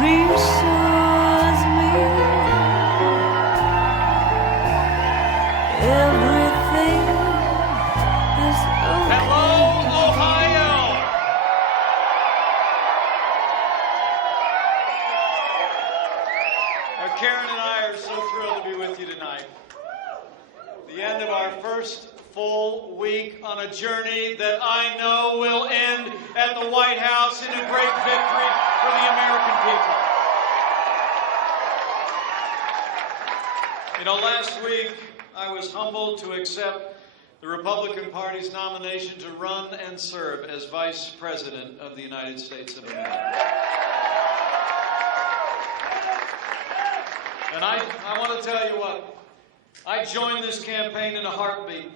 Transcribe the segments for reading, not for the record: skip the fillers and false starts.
reassures me everything is okay. Hello, Ohio! Karen and I are so thrilled to be with you tonight. The end of our first full week on a journey that I know will end at the White House in a great victory for the American people. You know, last week I was humbled to accept the Republican Party's nomination to run and serve as Vice President of the United States of America. And I want to tell you what, I joined this campaign in a heartbeat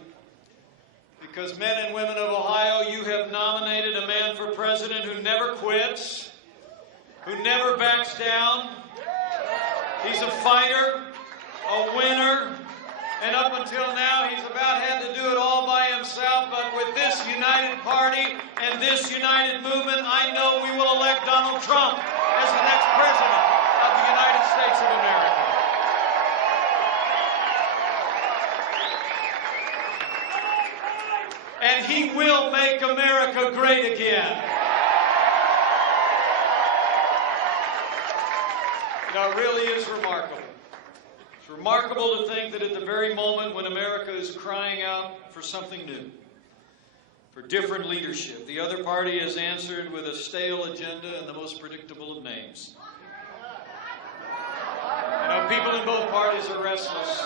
because men and women of Ohio, you have nominated a man for president who never quits, who never backs down. He's a fighter, a winner, and up until now he's about had to do it all by himself, but with this united party and this united movement, I know we will elect Donald Trump as the next president of the United States of America. And he will make America great again. You know, it really is remarkable. It's remarkable to think that at the very moment when America is crying out for something new, for different leadership, the other party has answered with a stale agenda and the most predictable of names. You know, people in both parties are restless.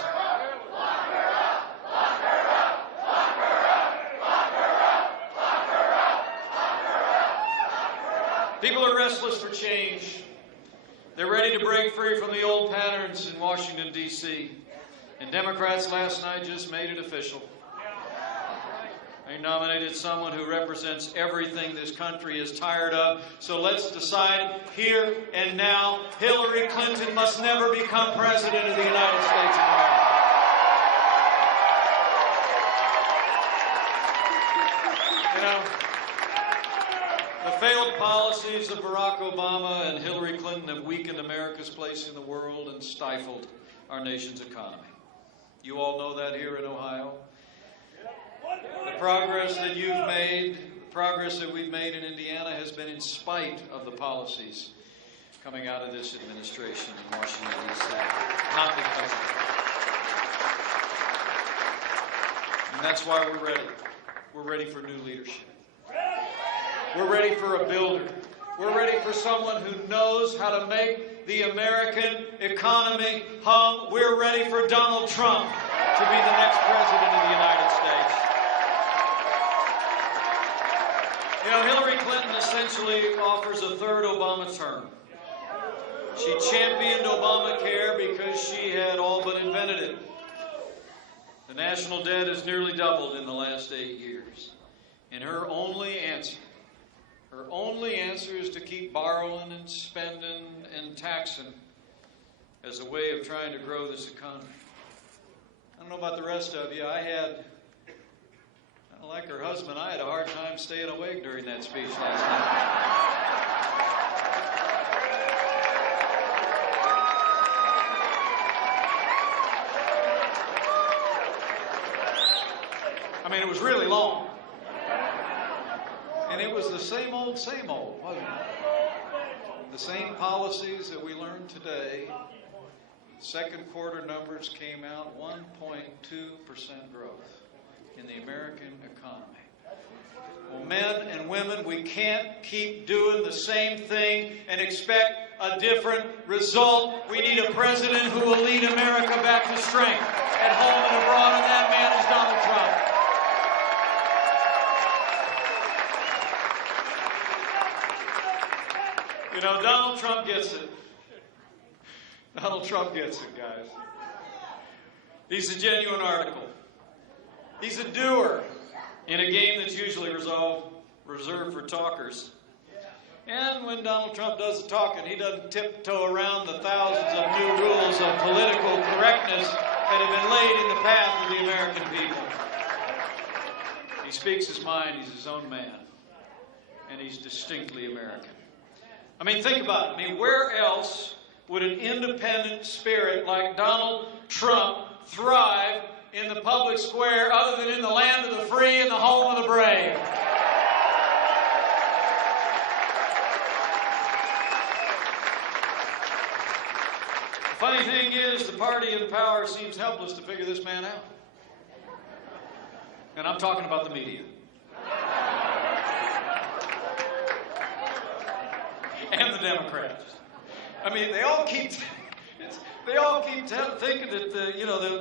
People are restless for change. They're ready to break free from the old patterns in Washington, D.C. And Democrats last night just made it official. They nominated someone who represents everything this country is tired of. So let's decide here and now, Hillary Clinton must never become president of the United States of America. You know, the failed policies of Barack Obama and Hillary Clinton have weakened America's place in the world and stifled our nation's economy. You all know that here in Ohio. The progress that you've made, the progress that we've made in Indiana has been in spite of the policies coming out of this administration in Washington, D.C. Not because of it. And that's why we're ready. We're ready for new leadership. We're ready for a builder. We're ready for someone who knows how to make the American economy hum. We're ready for Donald Trump to be the next president of the United States. You know, Hillary Clinton essentially offers a third Obama term. She championed Obamacare because she had all but invented it. The national debt has nearly doubled in the last 8 years. And her only answer is to keep borrowing and spending and taxing as a way of trying to grow this economy. I don't know about the rest of you. Like her husband, I had a hard time staying awake during that speech last night. I mean, it was really long. And it was the same old, wasn't it? The same policies that we learned today. Second quarter numbers came out, 1.2% growth in the American economy. Well, men and women, we can't keep doing the same thing and expect a different result. We need a president who will lead America back to strength at home and abroad, and that man is Donald Trump. You know, Donald Trump gets it. Donald Trump gets it, guys. He's a genuine article. He's a doer in a game that's usually reserved for talkers. And when Donald Trump does the talking, he doesn't tiptoe around the thousands of new rules of political correctness that have been laid in the path of the American people. He speaks his mind. He's his own man. And he's distinctly American. I mean, think about it. I mean, where else would an independent spirit like Donald Trump thrive in the public square other than in the land of the free and the home of the brave? The funny thing is, the party in power seems helpless to figure this man out. And I'm talking about the media. And the Democrats. I mean, they all keep thinking that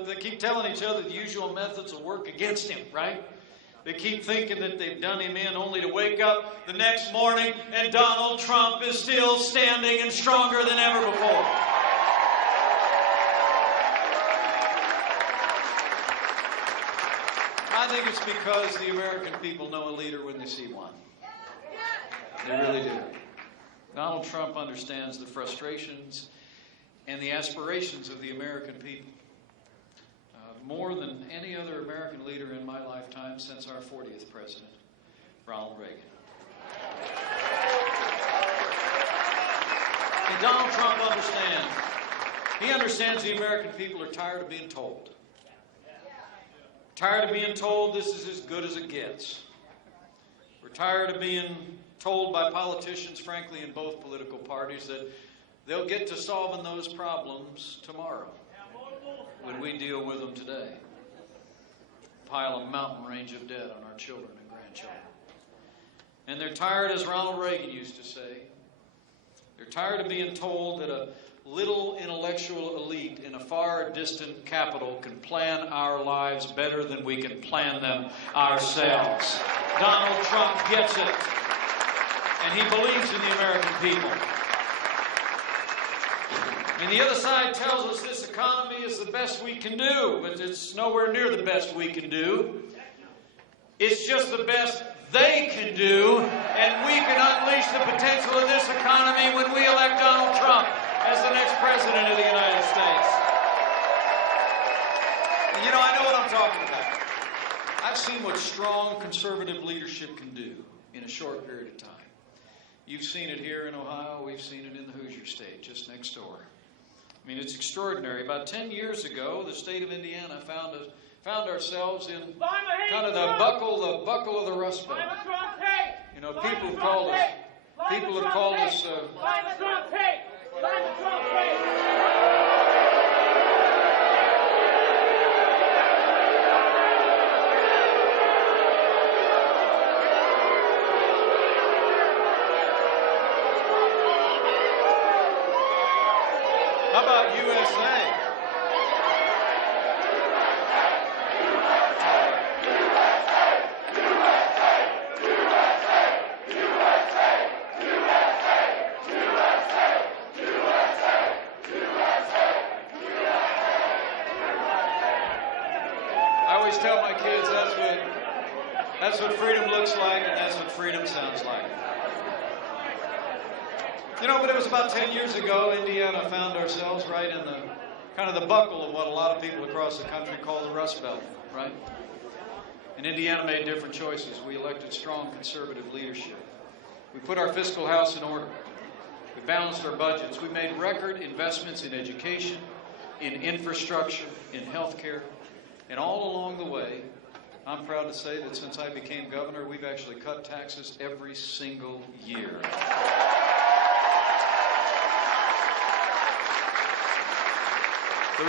they keep telling each other the usual methods will work against him, right? They keep thinking that they've done him in only to wake up the next morning and Donald Trump is still standing and stronger than ever before. I think it's because the American people know a leader when they see one. They really do. Donald Trump understands the frustrations and the aspirations of the American people more than any other American leader in my lifetime since our 40th president, Ronald Reagan. And Donald Trump understands. He understands the American people are tired of being told. Tired of being told this is as good as it gets. We're tired of being told by politicians, frankly, in both political parties, that they'll get to solving those problems tomorrow when we deal with them today. Pile a mountain range of debt on our children and grandchildren. And they're tired, as Ronald Reagan used to say, they're tired of being told that a little intellectual elite in a far distant capital can plan our lives better than we can plan them ourselves. Donald Trump gets it. And he believes in the American people. And the other side tells us this economy is the best we can do, but it's nowhere near the best we can do. It's just the best they can do, and we can unleash the potential of this economy when we elect Donald Trump as the next president of the United States. And you know, I know what I'm talking about. I've seen what strong conservative leadership can do in a short period of time. You've seen it here in Ohio. We've seen it in the Hoosier State, just next door. I mean, it's extraordinary. About 10 years ago, the state of Indiana found ourselves in kind of the buckle of the Rust Belt. You know, people have called us. How about USA? I always tell my kids that's what freedom looks like, and that's what freedom sounds like. You know, but it was about 10 years ago, Indiana found ourselves right in the kind of the buckle of what a lot of people across the country call the Rust Belt, right? And Indiana made different choices. We elected strong conservative leadership. We put our fiscal house in order. We balanced our budgets. We made record investments in education, in infrastructure, in health care. And all along the way, I'm proud to say that since I became governor, we've actually cut taxes every single year. The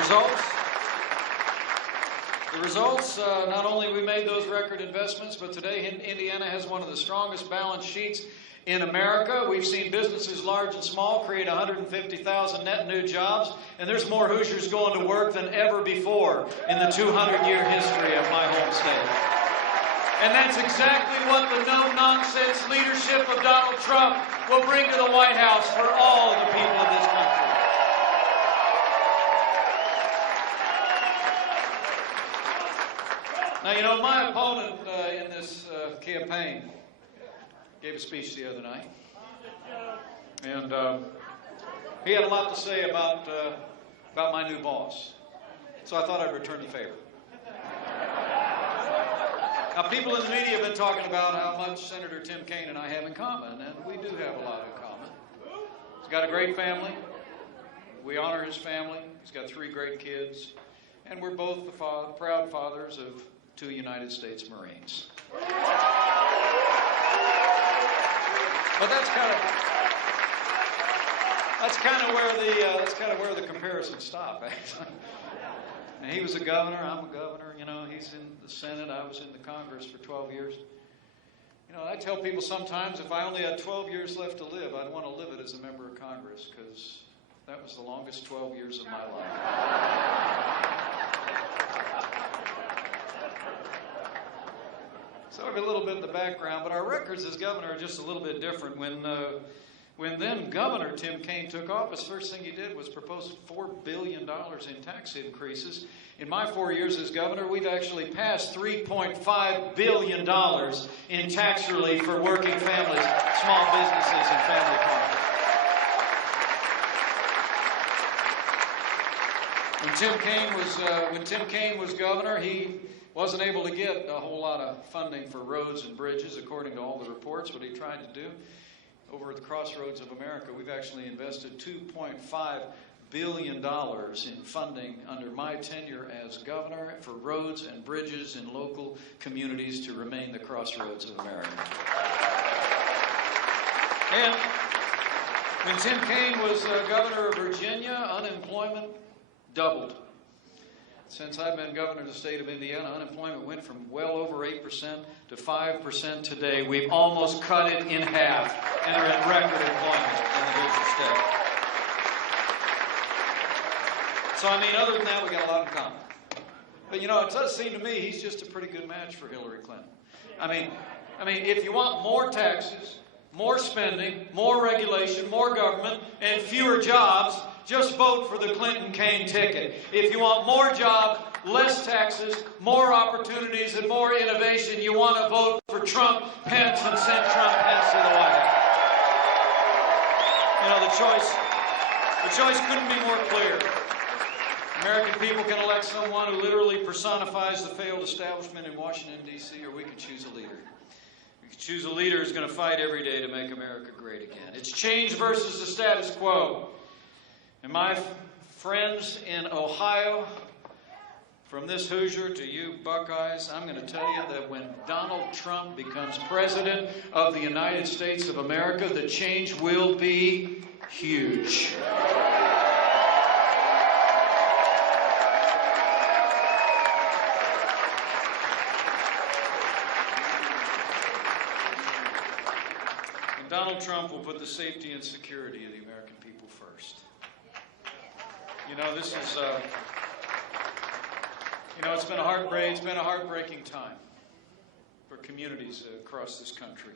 results, not only we made those record investments, but today Indiana has one of the strongest balance sheets in America. We've seen businesses large and small create 150,000 net new jobs, and there's more Hoosiers going to work than ever before in the 200-year history of my home state. And that's exactly what the no-nonsense leadership of Donald Trump will bring to the White House for all of the people of this country. Now, you know, my opponent in this campaign gave a speech the other night, and he had a lot to say about my new boss. So I thought I'd return the favor. Now, people in the media have been talking about how much Senator Tim Kaine and I have in common, and we do have a lot in common. He's got a great family. We honor his family. He's got 3 great kids. And we're both the proud fathers of 2 United States Marines. But that's kind of where the comparisons stop, actually. And he was a governor, I'm a governor, you know, he's in the Senate, I was in the Congress for 12 years. You know, I tell people sometimes if I only had 12 years left to live, I'd want to live it as a member of Congress, because that was the longest 12 years of my life. So a little bit in the background, but our records as governor are just a little bit different. When then Governor Tim Kaine took office, first thing he did was propose $4 billion in tax increases. In my 4 years as governor, we've actually passed $3.5 billion in tax relief for working families, small businesses, and family farms. When Tim Kaine was governor, he wasn't able to get a whole lot of funding for roads and bridges, according to all the reports. What he tried to do, over at the Crossroads of America, we've actually invested $2.5 billion in funding under my tenure as governor for roads and bridges in local communities to remain the crossroads of America. And when Tim Kaine was governor of Virginia, unemployment doubled. Since I've been governor of the state of Indiana, unemployment went from well over 8% to 5% today. We've almost cut it in half and are at record employment in the Hoosier state. So, I mean, other than that, we got a lot in common. But, you know, it does seem to me he's just a pretty good match for Hillary Clinton. I mean, if you want more taxes, more spending, more regulation, more government, and fewer jobs, just vote for the Clinton-Kaine ticket. If you want more jobs, less taxes, more opportunities, and more innovation, you want to vote for Trump, Pence, and send Trump, Pence to the White House. You know, the choice couldn't be more clear. American people can elect someone who literally personifies the failed establishment in Washington, D.C., or we can choose a leader. We can choose a leader who's going to fight every day to make America great again. It's change versus the status quo. And my friends in Ohio, from this Hoosier to you Buckeyes, I'm going to tell you that when Donald Trump becomes president of the United States of America, the change will be huge. And Donald Trump will put the safety and security of the American people first. You know, this is, it's been a heartbreaking time for communities across this country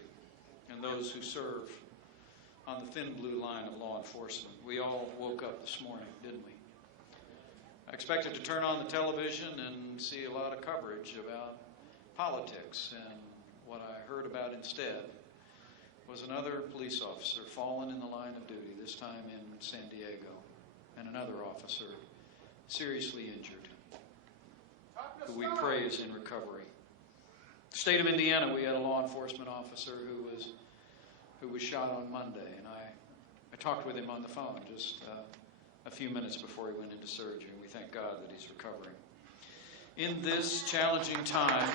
and those who serve on the thin blue line of law enforcement. We all woke up this morning, didn't we? I expected to turn on the television and see a lot of coverage about politics, and what I heard about instead was another police officer fallen in the line of duty, this time in San Diego, and another officer seriously injured, who we pray is in recovery. The state of Indiana, we had a law enforcement officer who was shot on Monday, and I talked with him on the phone just a few minutes before he went into surgery, and we thank God that he's recovering. In this challenging time,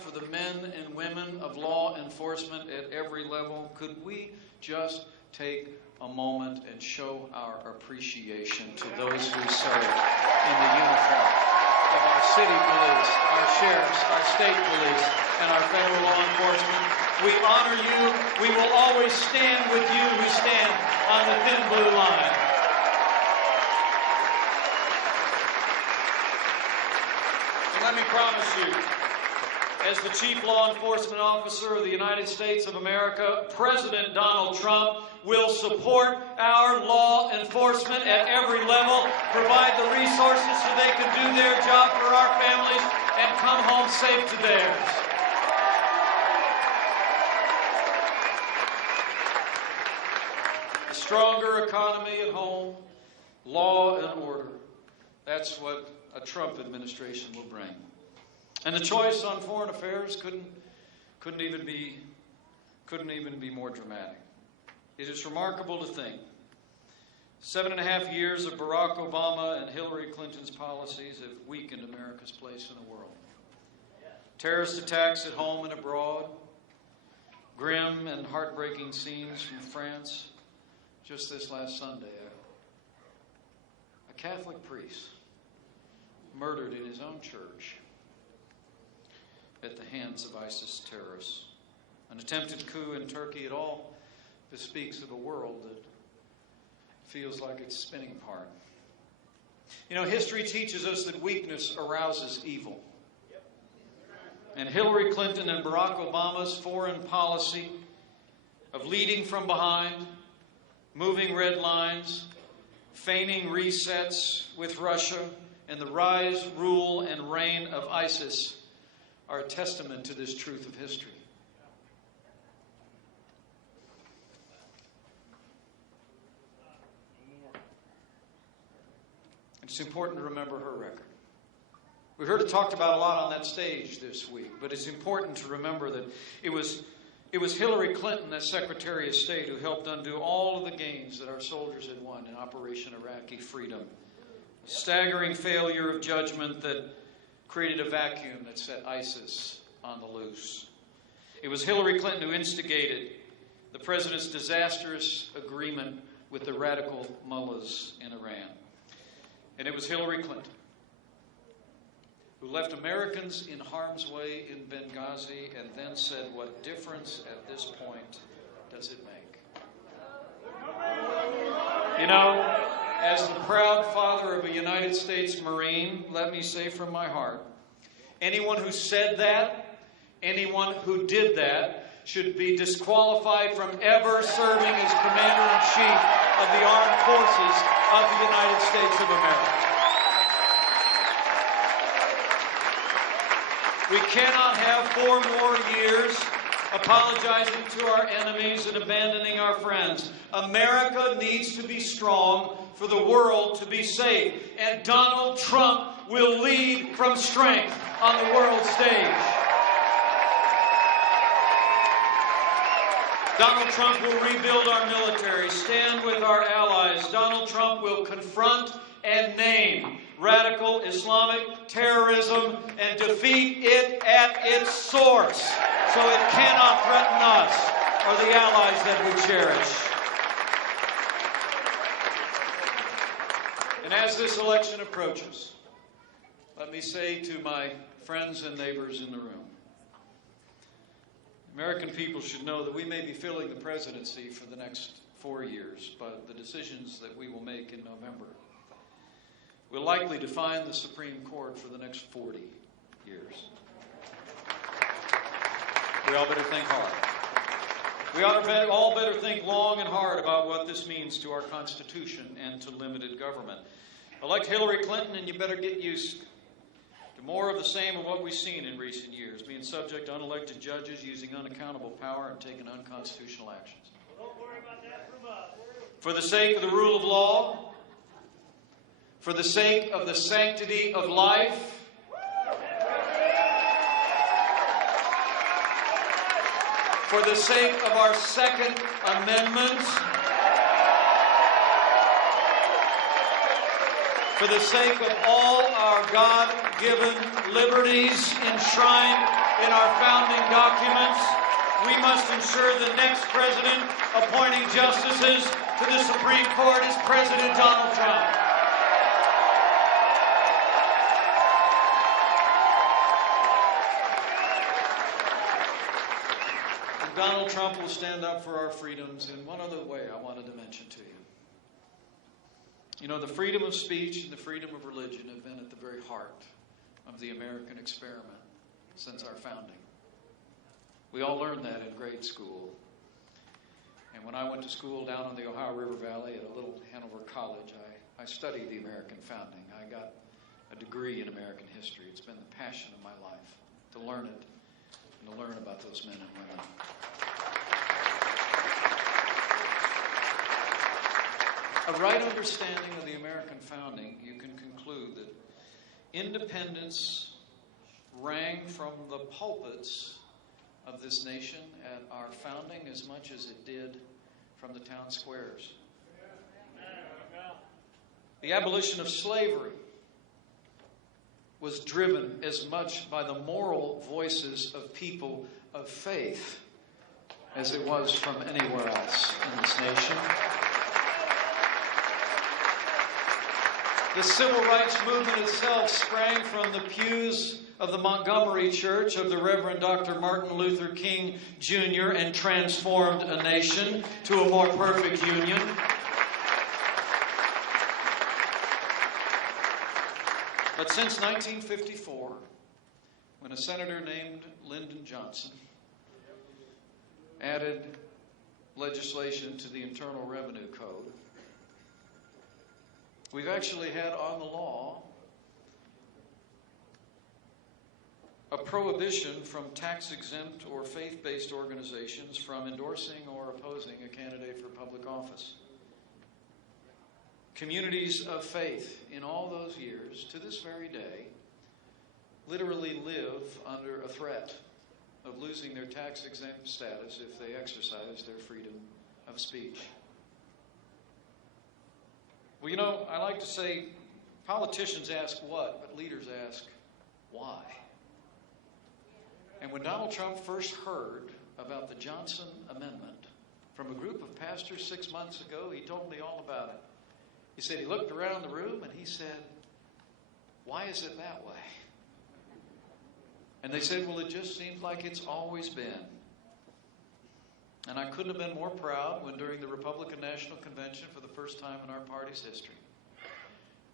for the men and women of law enforcement at every level, could we just take a moment and show our appreciation to those who serve in the uniform of our city police, our sheriffs, our state police, and our federal law enforcement? We honor you. We will always stand with you who stand on the thin blue line. Let me promise you, as the Chief Law Enforcement Officer of the United States of America, President Donald Trump will support our law enforcement at every level, provide the resources so they can do their job for our families and come home safe to theirs. A stronger economy at home, law and order. That's what a Trump administration will bring. And the choice on foreign affairs couldn't even be more dramatic. It is remarkable to think 7.5 years of Barack Obama and Hillary Clinton's policies have weakened America's place in the world. Terrorist attacks at home and abroad, grim and heartbreaking scenes from France. Just this last Sunday, a Catholic priest murdered in his own church at the hands of ISIS terrorists. An attempted coup in Turkey. It all bespeaks of a world that feels like it's spinning apart. You know, history teaches us that weakness arouses evil. And Hillary Clinton and Barack Obama's foreign policy of leading from behind, moving red lines, feigning resets with Russia, and the rise, rule, and reign of ISIS are a testament to this truth of history. It's important to remember her record. We heard it talked about a lot on that stage this week, but it's important to remember that it was Hillary Clinton, as Secretary of State, who helped undo all of the gains that our soldiers had won in Operation Iraqi Freedom. A staggering failure of judgment that created a vacuum that set ISIS on the loose. It was Hillary Clinton who instigated the president's disastrous agreement with the radical mullahs in Iran. And it was Hillary Clinton who left Americans in harm's way in Benghazi and then said, "What difference at this point does it make?" You know, as the proud father of a United States Marine, let me say from my heart, anyone who said that, anyone who did that, should be disqualified from ever serving as Commander-in-Chief of the Armed Forces of the United States of America. We cannot have 4 more years apologizing to our enemies and abandoning our friends. America needs to be strong for the world to be safe. And Donald Trump will lead from strength on the world stage. Donald Trump will rebuild our military, stand with our allies. Donald Trump will confront and name radical Islamic terrorism and defeat it at its source so it cannot threaten us or the allies that we cherish. And as this election approaches, let me say to my friends and neighbors in the room, American people should know that we may be filling the presidency for the next 4 years, but the decisions that we will make in November will likely define the Supreme Court for the next 40 years. We all better think hard. We all better think long and hard about what this means to our Constitution and to limited government. Elect Hillary Clinton, and you better get used to more of the same of what we've seen in recent years, being subject to unelected judges using unaccountable power and taking unconstitutional actions. Don't worry about that from us. For the sake of the rule of law, for the sake of the sanctity of life, for the sake of our Second Amendment, for the sake of all our God-given liberties enshrined in our founding documents, we must ensure the next president appointing justices to the Supreme Court is President Donald Trump. Donald Trump will stand up for our freedoms in one other way I wanted to mention to you. You know, the freedom of speech and the freedom of religion have been at the very heart of the American experiment since our founding. We all learned that in grade school. And when I went to school down in the Ohio River Valley at a little Hanover college, I studied the American founding. I got a degree in American history. It's been the passion of my life to learn it and to learn about those men and women. A right understanding of the American founding, you can conclude that independence rang from the pulpits of this nation at our founding as much as it did from the town squares. The abolition of slavery was driven as much by the moral voices of people of faith as it was from anywhere else in this nation. The civil rights movement itself sprang from the pews of the Montgomery Church of the Reverend Dr. Martin Luther King Jr. and transformed a nation to a more perfect union. But since 1954, when a senator named Lyndon Johnson added legislation to the Internal Revenue Code, we've actually had on the law a prohibition from tax-exempt or faith-based organizations from endorsing or opposing a candidate for public office. Communities of faith in all those years, to this very day, literally live under a threat of losing their tax-exempt status if they exercise their freedom of speech. Well, you know, I like to say politicians ask what, but leaders ask why. And when Donald Trump first heard about the Johnson Amendment from a group of pastors 6 months ago, he told me all about it. He said he looked around the room and he said, "Why is it that way?" And they said, "Well, it just seems like it's always been." And I couldn't have been more proud when during the Republican National Convention for the first time in our party's history,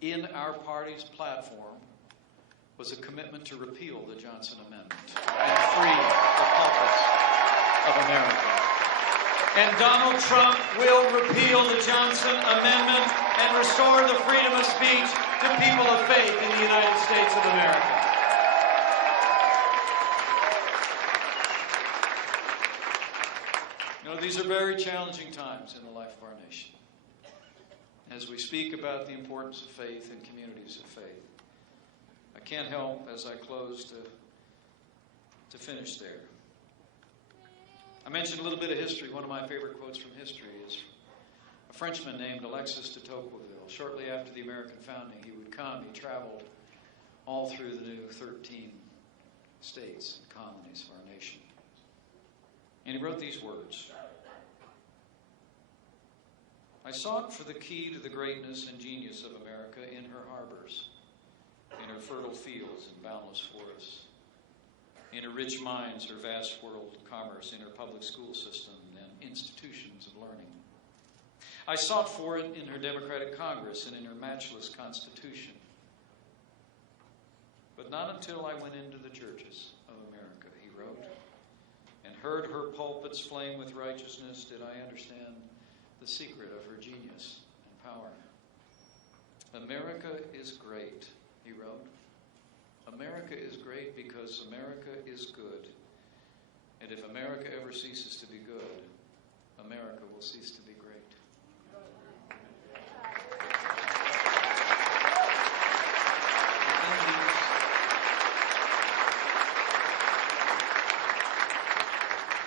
in our party's platform was a commitment to repeal the Johnson Amendment and free the pulpits of America. And Donald Trump will repeal the Johnson Amendment and restore the freedom of speech to people of faith in the United States of America. You know, these are very challenging times in the life of our nation as we speak about the importance of faith and communities of faith. I can't help, as I close, to finish there. I mentioned a little bit of history. One of my favorite quotes from history is a Frenchman named Alexis de Tocqueville. Shortly after the American founding, he would come. He traveled all through the new 13 states and colonies of our nation. And he wrote these words: "I sought for the key to the greatness and genius of America in her harbors, in her fertile fields and boundless forests, in her rich mines, her vast world commerce, in her public school system and institutions of learning. I sought for it in her democratic Congress and in her matchless Constitution. But not until I went into the churches of America," he wrote, "and heard her pulpits flame with righteousness, did I understand the secret of her genius and power. America is great," he wrote. "America is great because America is good. And if America ever ceases to be good, America will cease to be great."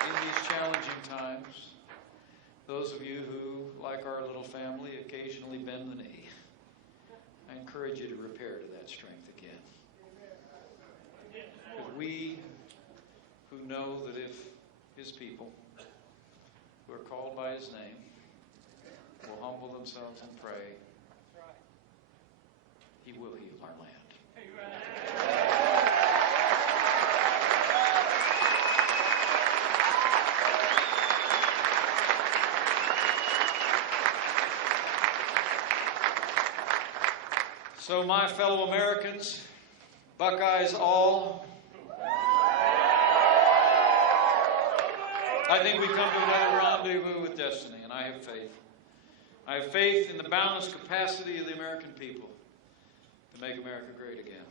In these challenging times, those of you who, like our little family, occasionally bend the knee, I encourage you to repair to that strength again. But we who know that if his people, who are called by his name, will humble themselves and pray, he will heal our land. So, my fellow Americans, Buckeyes all, I think we come to another rendezvous with destiny, and I have faith. I have faith in the boundless capacity of the American people to make America great again.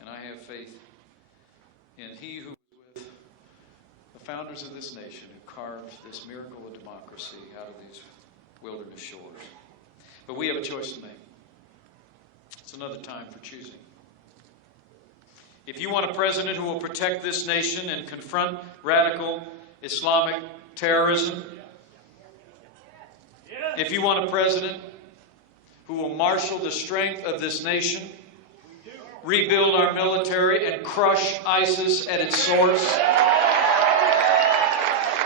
And I have faith in he who was with the founders of this nation who carved this miracle of democracy out of these wilderness shores. But we have a choice to make. It's another time for choosing. If you want a president who will protect this nation and confront radical Islamic terrorism, if you want a president who will marshal the strength of this nation, rebuild our military, and crush ISIS at its source,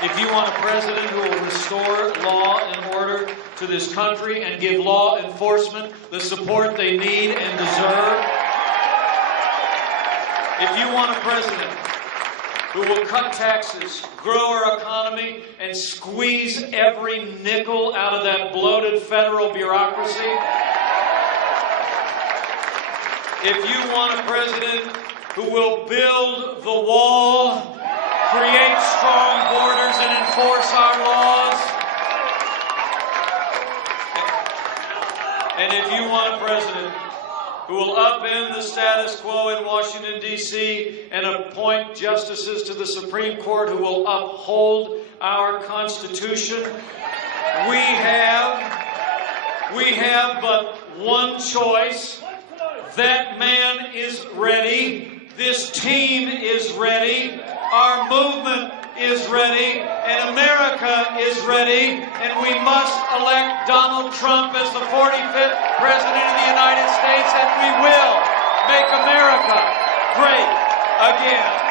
if you want a president who will restore law and order to this country and give law enforcement the support they need and deserve, if you want a president who will cut taxes, grow our economy, and squeeze every nickel out of that bloated federal bureaucracy, if you want a president who will build the wall, create strong borders, and enforce our laws, and if you want a president who will upend the status quo in Washington, D.C. and appoint justices to the Supreme Court who will uphold our Constitution, we have but one choice. That man is ready. This team is ready. Our movement is ready. And America is ready. And we must elect Donald Trump as the 45th President of the United States. And we will make America great again.